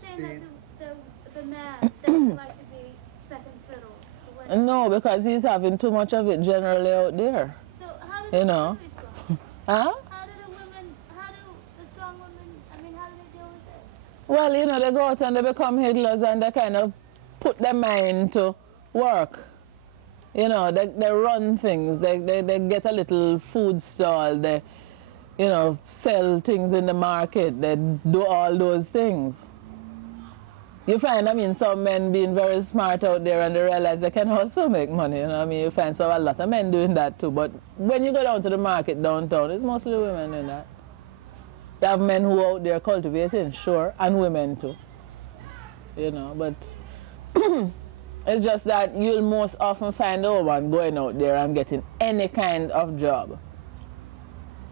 saying that the man doesn't like to be second fiddle? No, because he's having too much of it generally out there. So how do the women respond? Huh? How do the strong women, I mean, how do they deal with this? Well, you know, they go out and they become hiddlers and they kind of put their mind to work. You know, they run things, they get a little food stall, they, you know, sell things in the market, they do all those things. You find, I mean, some men being very smart out there and they realize they can also make money, you know. I mean, you find a lot of men doing that too, but when you go down to the market downtown, it's mostly women doing that. You have men who are out there cultivating, sure, and women too, you know, but it's just that you'll most often find a woman going out there and getting any kind of job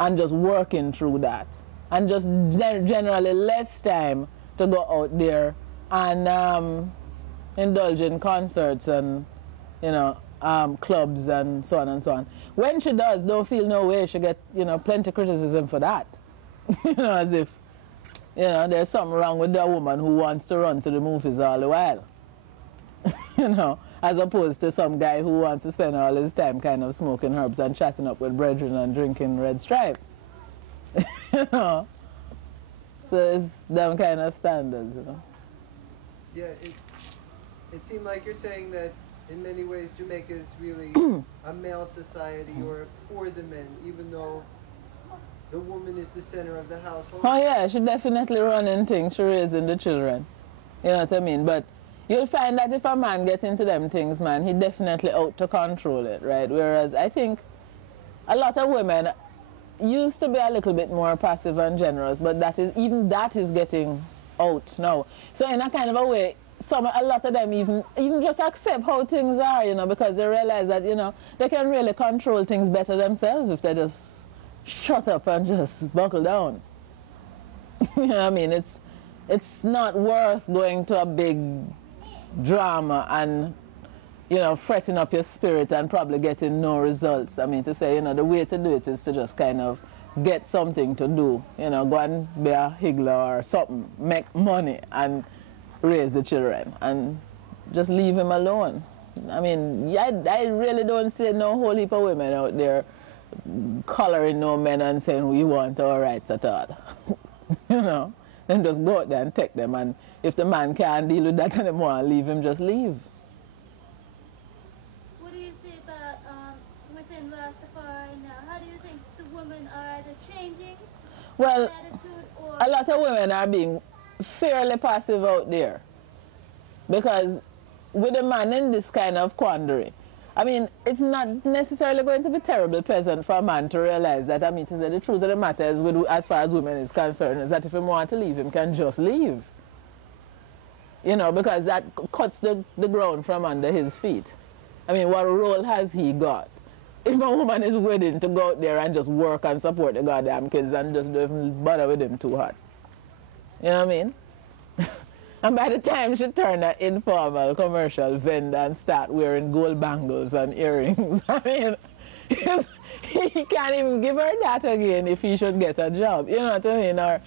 and just working through that, and just generally less time to go out there and indulge in concerts and, you know, clubs and so on and so on. When she does, don't feel no way, she get, you know, plenty criticism for that. You know, as if, you know, there's something wrong with the woman who wants to run to the movies all the while. You know, as opposed to some guy who wants to spend all his time kind of smoking herbs and chatting up with brethren and drinking Red Stripe. You know, so it's them kind of standards, you know. Yeah, it seemed like you're saying that in many ways Jamaica is really a male society, or for the men, even though the woman is the center of the household. Oh yeah, she definitely running things, she raising the children. You know what I mean? But you'll find that if a man gets into them things, man, he definitely out to control it, right? Whereas I think a lot of women used to be a little bit more passive and generous, but even that is getting out now. So in a kind of a way, a lot of them even just accept how things are, you know, because they realize that, you know, they can really control things better themselves if they just shut up and just buckle down. You know what I mean? It's not worth going to a big drama and, you know, fretting up your spirit and probably getting no results. I mean, to say, you know, the way to do it is to just kind of get something to do, you know, go and be a higgler or something, make money and raise the children and just leave him alone. I mean, I really don't see no whole heap of women out there collaring no men and saying we want our rights at all. You know, then just go out there and take them, and if the man can't deal with that anymore, leave him, just leave. What do you say about within Rastafari now? How do you think the women are either changing well, attitude, or a lot of women are being fairly passive out there, because with a man in this kind of quandary, I mean, it's not necessarily going to be terribly pleasant for a man to realize that, I mean, to say the truth of the matter is, as far as women is concerned, is that if he want to leave, him can just leave. You know, because that cuts the ground from under his feet. I mean, what role has he got? If a woman is willing to go out there and just work and support the goddamn kids and just don't even bother with them too hard. You know what I mean? And by the time she turned that informal commercial vendor and start wearing gold bangles and earrings, I mean, he can't even give her that again if he should get a job. You know what I mean? Or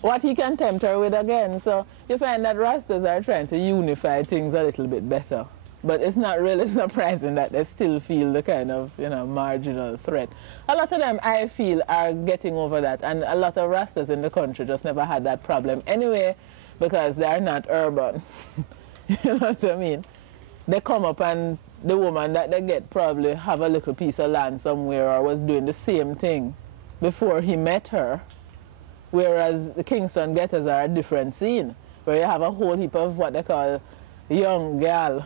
what he can tempt her with again. So you find that Rastas are trying to unify things a little bit better. But it's not really surprising that they still feel the kind of, you know, marginal threat. A lot of them, I feel, are getting over that. And a lot of Rastas in the country just never had that problem anyway, because they are not urban. You know what I mean? They come up and the woman that they get probably have a little piece of land somewhere or was doing the same thing before he met her. Whereas the Kingston getters are a different scene, where you have a whole heap of what they call young gal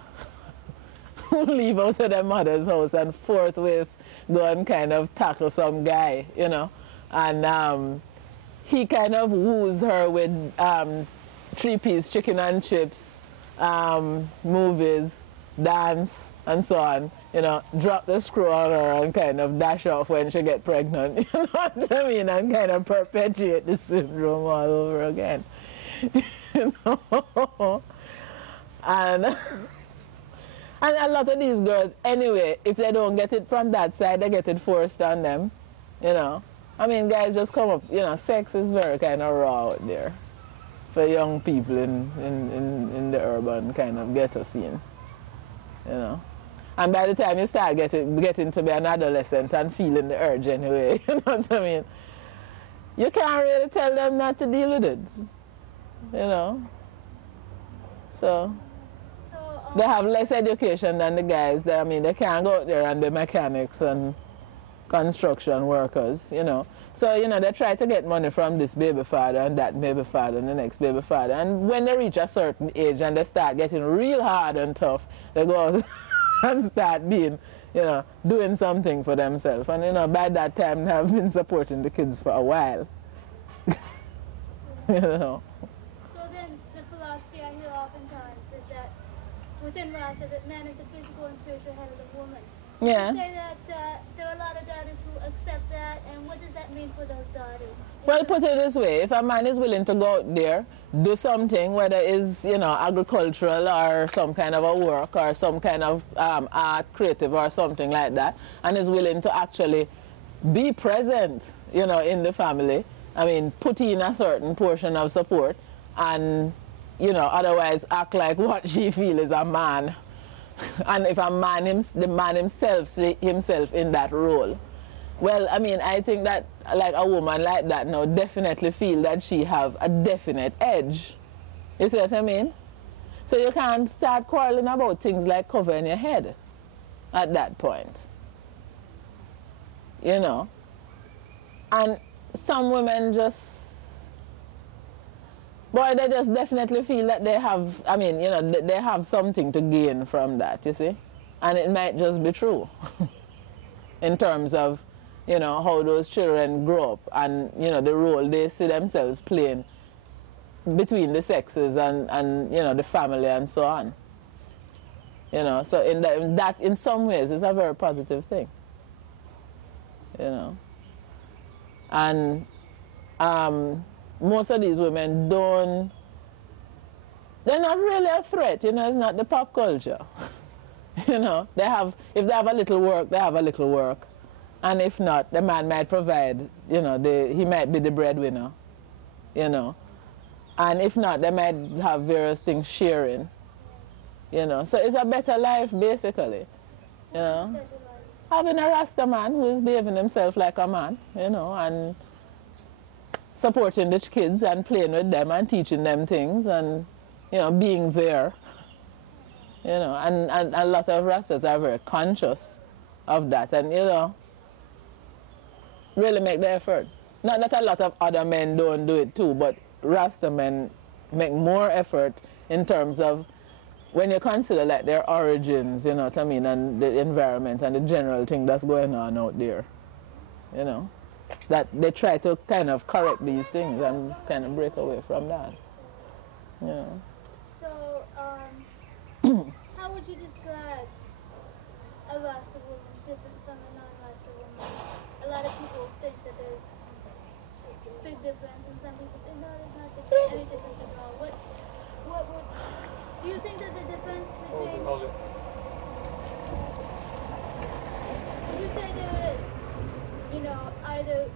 who leave out of their mother's house and forthwith go and kind of tackle some guy, you know. And he kind of woos her with three-piece chicken and chips, movies, dance, and so on. You know, drop the screw on her and kind of dash off when she get pregnant. You know what I mean? And kind of perpetuate the syndrome all over again. You know? And a lot of these girls, anyway, if they don't get it from that side, they get it forced on them. You know? I mean, guys just come up, you know, sex is very kind of raw out there. for young people in the urban kind of ghetto scene, you know. And by the time you start getting to be an adolescent and feeling the urge anyway, you know what I mean? You can't really tell them not to deal with it, you know. So they have less education than the guys. I mean, they can't go out there and be mechanics and construction workers, you know. So, you know, they try to get money from this baby father and that baby father and the next baby father. And when they reach a certain age and they start getting real hard and tough, they go out and start being, you know, doing something for themselves. And, you know, by that time, they have been supporting the kids for a while. You know. So then the philosophy I hear oftentimes is that within Rasta, that man is the physical and spiritual head of the woman. Yeah. You say that there are a lot of daughters who accept that, and what does that mean for those daughters? Well, put it this way, if a man is willing to go out there, do something, whether it's, you know, agricultural or some kind of a work or some kind of art, creative or something like that, and is willing to actually be present, you know, in the family, I mean, put in a certain portion of support and, you know, otherwise act like what she feels is a man. And if a man, the man himself see himself in that role, well, I mean, I think that like a woman like that now definitely feel that she have a definite edge. You see what I mean? So you can't start quarreling about things like covering your head at that point. You know? And some women just, boy, they just definitely feel that they have, I mean, you know, they have something to gain from that, you see? And it might just be true in terms of, you know, how those children grow up and, you know, the role they see themselves playing between the sexes and you know, the family and so on. You know, so in some ways, it's a very positive thing. You know. And most of these women they're not really a threat, you know, it's not the pop culture. You know, if they have a little work, they have a little work. And if not, the man might provide, you know, he might be the breadwinner, you know. And if not, they might have various things sharing, you know. So it's a better life, basically, you know. Having a Rasta man who is behaving himself like a man, you know, and supporting the kids and playing with them and teaching them things and, you know, being there, you know. And a lot of Rastas are very conscious of that and, you know, really make the effort. Not that a lot of other men don't do it too, but Rasta men make more effort in terms of when you consider like their origins, you know what I mean, and the environment and the general thing that's going on out there, you know, that they try to kind of correct these things and kind of break away from that, you know. So, how would you describe a Rasta woman different from a non-Rasta woman? A lot of people think that there's a big difference, and some people say, no, there's not any difference at all. What would, do you think there's a difference between, would you say there is, you know, either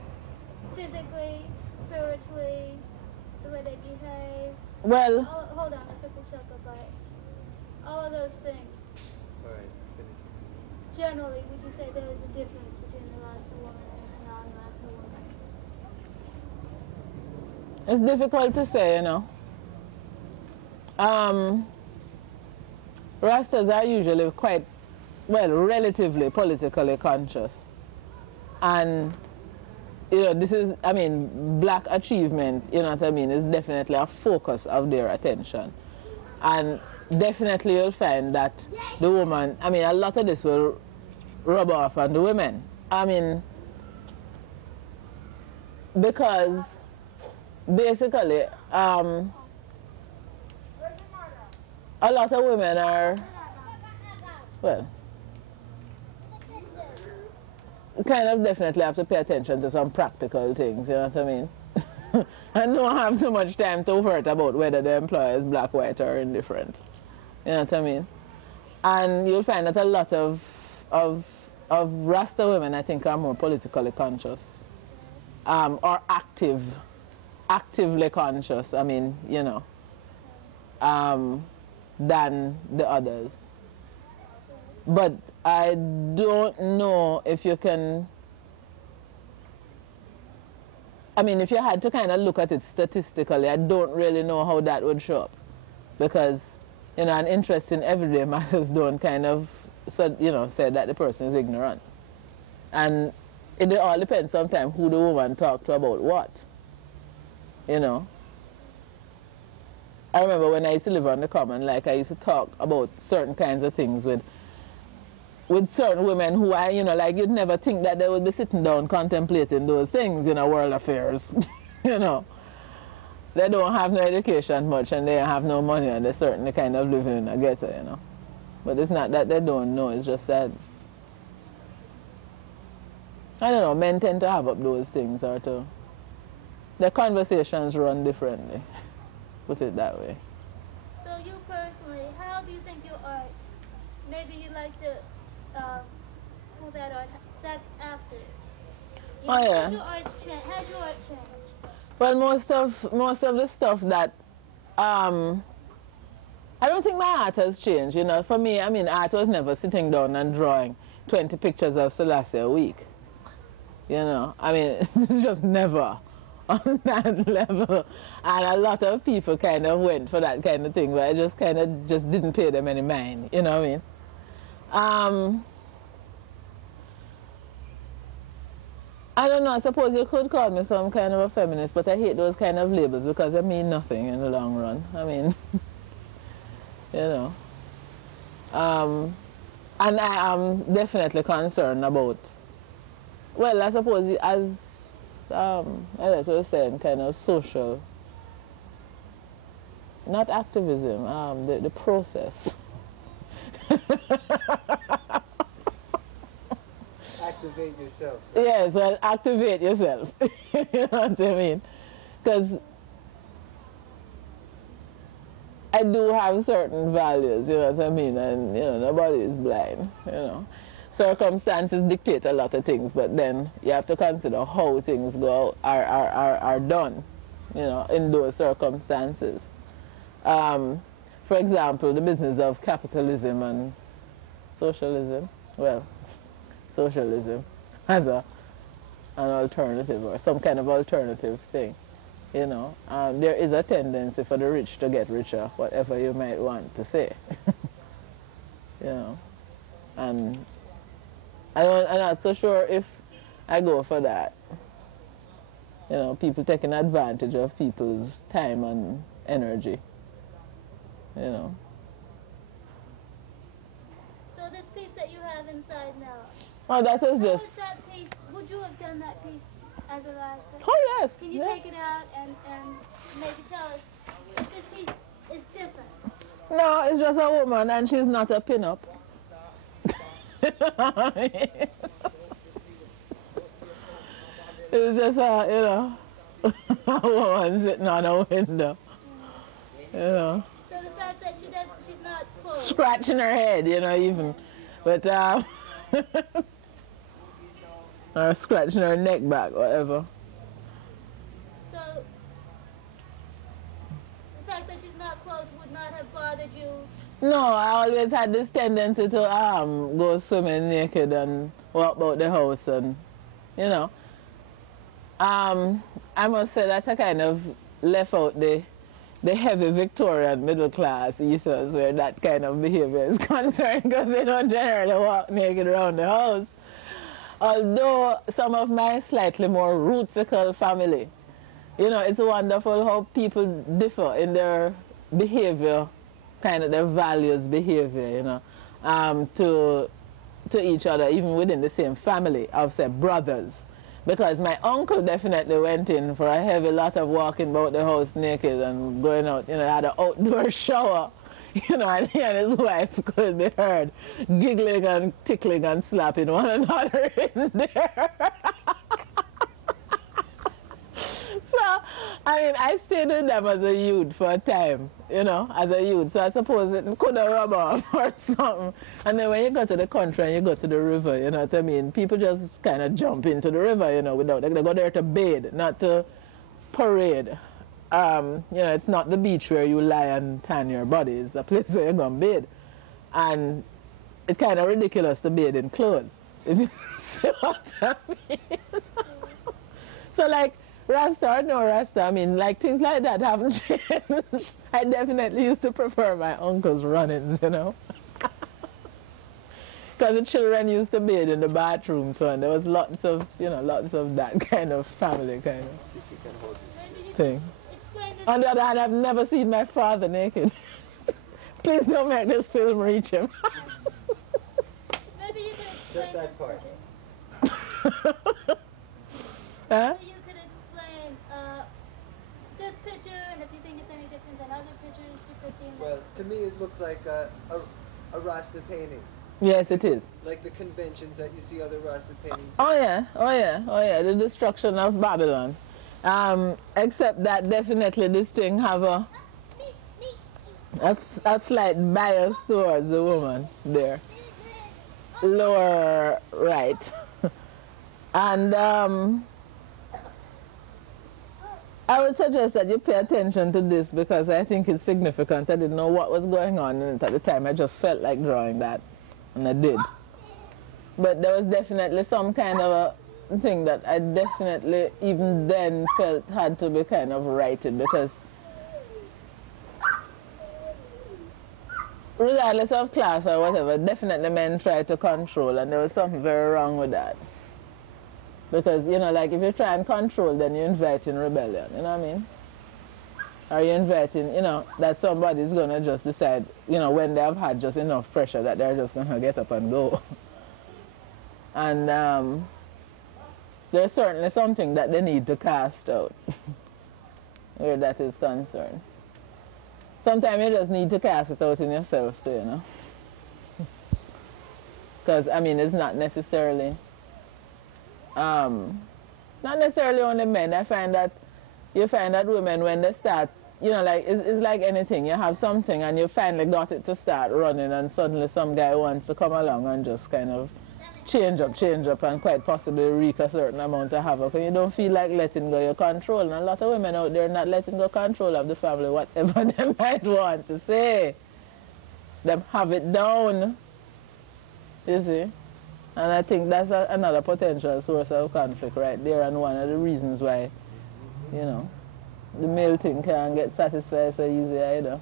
physically, spiritually, the way they behave? Well, Hold on, a simple check by all of those things. Alright, Generally, would you say there is a difference between the Rasta woman and a non-Rasta woman? it's difficult to say, you know. Rastas are usually quite, well, relatively politically conscious. And, you know, this is, I mean, black achievement, you know what I mean, is definitely a focus of their attention. And definitely you'll find that the woman, I mean, a lot of this will rub off on the women. I mean, because basically, a lot of women are, well, kind of definitely have to pay attention to some practical things, you know what I mean? And don't have too much time to worry about whether the employer is black, white, or indifferent. You know what I mean? And you'll find that a lot of Rasta women, I think, are more politically conscious or active actively conscious, I mean, you know, than the others. But I don't know if you can, I mean, if you had to kind of look at it statistically, I don't really know how that would show up. Because, you know, an interest in everyday matters don't kind of, you know, say that the person is ignorant. And it all depends sometimes who the woman talked to about what, you know. I remember when I used to live on the common, like I used to talk about certain kinds of things with certain women who I, you know, like you'd never think that they would be sitting down contemplating those things in a world affairs, you know. They don't have no education much and they have no money and they're certainly kind of living in a ghetto, you know. But it's not that they don't know, it's just that, I don't know, men tend to have up those things or to, their conversations run differently, put it that way. So you personally, how do you think your art, maybe you'd like to pull that art, that's after. Oh yeah. Has your art changed? Well, most of the stuff that, I don't think my art has changed, you know. For me, I mean, art was never sitting down and drawing 20 pictures of Selassie a week. You know, I mean, it's just never on that level. And a lot of people kind of went for that kind of thing, but I just kind of just didn't pay them any mind, you know what I mean? I don't know, I suppose you could call me some kind of a feminist, but I hate those kind of labels because they mean nothing in the long run. I mean, you know. And I am definitely concerned about, well, I suppose as Elliott was saying, kind of social, not activism, the process. Activate yourself. Yes, well, activate yourself. You know what I mean? Because I do have certain values, you know what I mean? And, you know, nobody is blind, you know. Circumstances dictate a lot of things, but then you have to consider how things are done, you know, in those circumstances. For example, the business of capitalism and socialism, well, socialism as an alternative or some kind of alternative thing, you know. There is a tendency for the rich to get richer, whatever you might want to say, you know. And I'm not so sure if I go for that. You know, people taking advantage of people's time and energy, you know. So this piece that you have inside now, Oh, that was how just... is that piece, would you have done that piece as a Rasta? Oh, yes. Can you yes. take it out and maybe tell us if this piece is different? No, it's just a woman and she's not a pin-up. It's just a, you know, a woman sitting on a window, you know. So the fact that she's not clothed. Scratching her head, you know, even. But, or scratching her neck back, whatever. So the fact that she's not clothed would not have bothered you? No, I always had this tendency to go swimming naked and walk about the house and, you know. I must say that I kind of left out the heavy Victorian middle class ethos where that kind of behavior is concerned because they don't generally walk naked around the house. Although some of my slightly more rootsical family, you know, it's wonderful how people differ in their behavior, kind of their values, behavior, you know, to each other, even within the same family of, say, brothers. Because my uncle definitely went in for a heavy lot of walking about the house naked and going out, you know, had an outdoor shower, you know, and he and his wife could be heard giggling and tickling and slapping one another in there. So, I mean, I stayed with them as a youth for a time, you know, as a youth. So I suppose it could have rubbed off or something. And then when you go to the country and you go to the river, you know what I mean, people just kind of jump into the river, you know, without, they go there to bathe, not to parade. It's not the beach where you lie and tan your body. It's a place where you're going to bathe. And it's kind of ridiculous to bathe in clothes, if you see what I mean. So, like, Rasta or no Rasta, I mean, like, things like that haven't changed. I definitely used to prefer my uncle's run-ins, Because the children used to bathe in the bathroom, too, and there was lots of that kind of family kind of thing. On the other hand, I've never seen my father naked. Please don't make this film reach him. Maybe you could explain Just that part. Huh? You could explain this picture, and if you think it's any different than other pictures depicting. Well, to me it looks like a Rasta painting. Yes, it is. Like the conventions that you see other Rasta paintings. Oh yeah, the destruction of Babylon. Except that definitely this thing have a slight bias towards the woman there. Lower right. And I would suggest that you pay attention to this because I think it's significant. I didn't know what was going on in it at the time. I just felt like drawing that, and I did. But there was definitely some kind of a thing that I definitely, even then, felt had to be kind of righted because regardless of class or whatever, definitely men try to control, and there was something very wrong with that. Because, like if you try and control, then you invite in rebellion, you know what I mean? Or you inviting, that somebody's going to just decide, when they have had just enough pressure that they're just going to get up and go. And there's certainly something that they need to cast out where that is concerned. Sometimes you just need to cast it out in yourself too, Because, it's not necessarily only men. I find that women, when they start, it's like anything. You have something and you finally got it to start running, and suddenly some guy wants to come along and just kind of change up, and quite possibly wreak a certain amount of havoc. And you don't feel like letting go your control. And a lot of women out there not letting go control of the family, whatever they might want to say. Them have it down. You see? And I think that's another potential source of conflict right there, and one of the reasons why, the male thing can't get satisfied so easy either.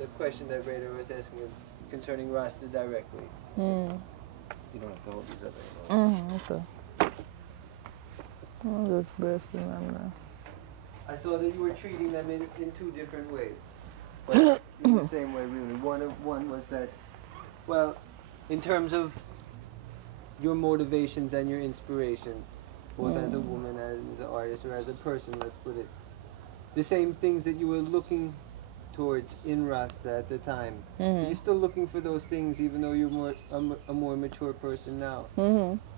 The question that Rene was asking concerning Rasta directly. Mm. You don't have to hold these up So. I'm just bursting them now. I saw that you were treating them in two different ways. But in the same way, really. One was that, well, in terms of your motivations and your inspirations, both as a woman, as an artist, or as a person, let's put it, the same things that you were looking towards in Rasta at the time. You're still looking for those things, even though you're a more mature person now.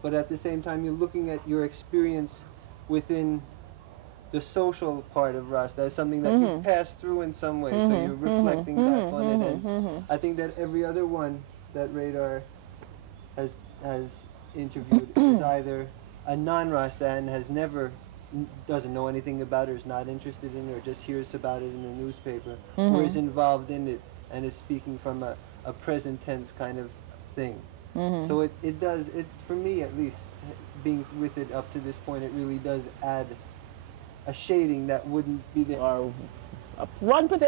But at the same time, you're looking at your experience within the social part of Rasta as something that you've passed through in some way, so you're reflecting back on it. And I think that every other one that Radar has interviewed is either a non-Rasta and doesn't know anything about it, or is not interested in it, or just hears about it in the newspaper, or is involved in it and is speaking from a present tense kind of thing. So it does, for me at least, being with it up to this point, it really does add a shading that wouldn't be there. Or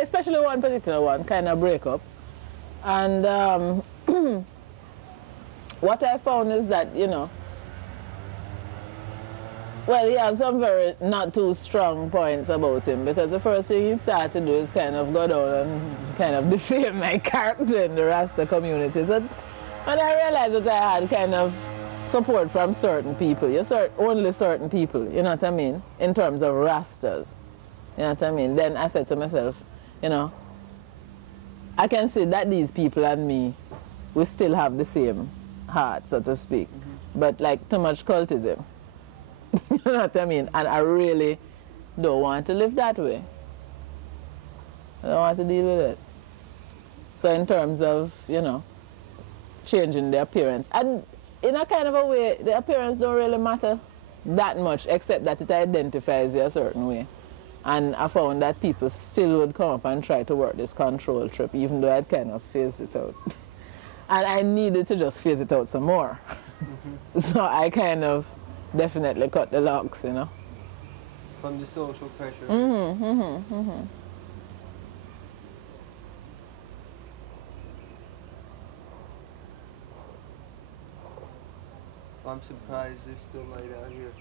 especially one particular one, kind of breakup. And what I found is that, well, he has some very not too strong points about him, because the first thing he started to do is kind of go down and kind of defame my character in the Rasta community. So when I realized that I had kind of support from certain people, only certain people, you know what I mean, in terms of Rastas, you know what I mean, then I said to myself, I can see that these people and me, we still have the same heart, so to speak, but like too much cultism. You know what I mean? And I really don't want to live that way. I don't want to deal with it. So in terms of, changing the appearance, and in a kind of a way, the appearance don't really matter that much, except that it identifies you a certain way. And I found that people still would come up and try to work this control trip, even though I'd kind of phased it out. And I needed to just phase it out some more. So I kind of definitely cut the locks, you know. From the social pressure. I'm surprised there's still light out here.